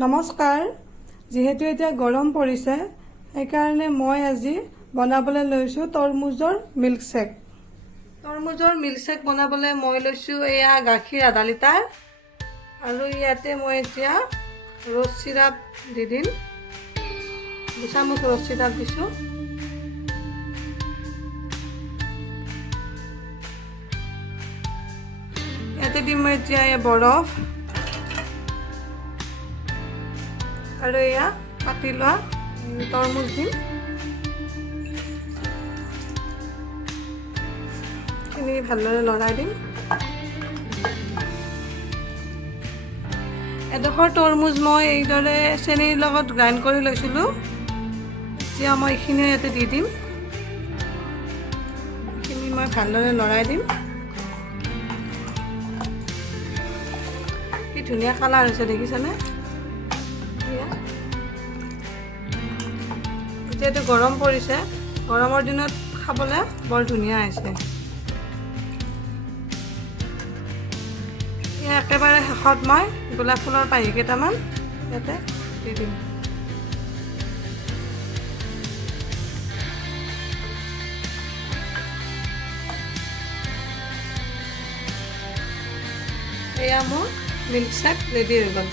নমস্কাৰ। যেহেতু এতিয়া গৰম পৰিছে সেইকাৰণে মই আজি বনাবলৈ লৈছোঁ তৰমুজৰ মিল্কশ্বেক। তৰমুজৰ মিল্কশ্বেক বনাবলৈ মই লৈছোঁ এয়া গাখীৰ আধা লিটাৰ আৰু ইয়াতে মই এতিয়া ৰ'জ চিৰাপ দি দিম। 2 চামুচ ৰ'জ চিৰাপ দিছোঁ। ইয়াতে দিম মই এতিয়া বৰফ আৰু এয়া কাটি লোৱা তৰমুজ দিম। এইখিনি ভালদৰে লৰাই দিম। এডোখৰ তৰমুজ মই এইদৰে চেনিৰ লগত গ্ৰাইণ্ড কৰি লৈছিলোঁ। এতিয়া মই এইখিনি ইয়াতে দি দিম। এইখিনি মই ভালদৰে লৰাই দিম। কি ধুনীয়া কালাৰ হৈছে দেখিছেনে? এতিয়াতো গৰম পৰিছে, গৰমৰ দিনত খাবলৈ বৰ ধুনীয়া হৈছে। একেবাৰে শেষত মই গোলাপ ফুলৰ পাহি কেইটামান ইয়াতে দি দিম। এয়া মোৰ মিল্কশ্বেক ৰেডি হৈ গ'ল।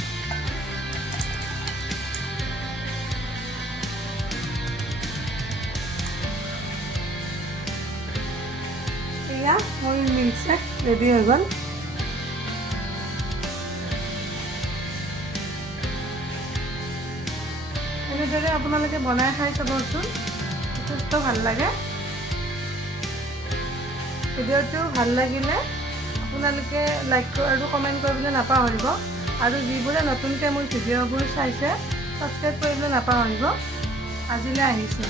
এয়া মোৰ মিল্কশ্বেক ৰেডি হৈ গ'ল। এনেদৰে আপোনালোকে বনাই খাই চাবচোন, যথেষ্ট ভাল লাগে। ভিডিঅ'টো ভাল লাগিলে আপোনালোকে লাইক আৰু কমেণ্ট কৰিবলৈ নাপাহৰিব আৰু যিবোৰে নতুনকৈ মোৰ ভিডিঅ'বোৰ চাইছে ছাবস্ক্ৰাইব কৰিবলৈ নাপাহৰিব। আজিলৈ আহিছোঁ।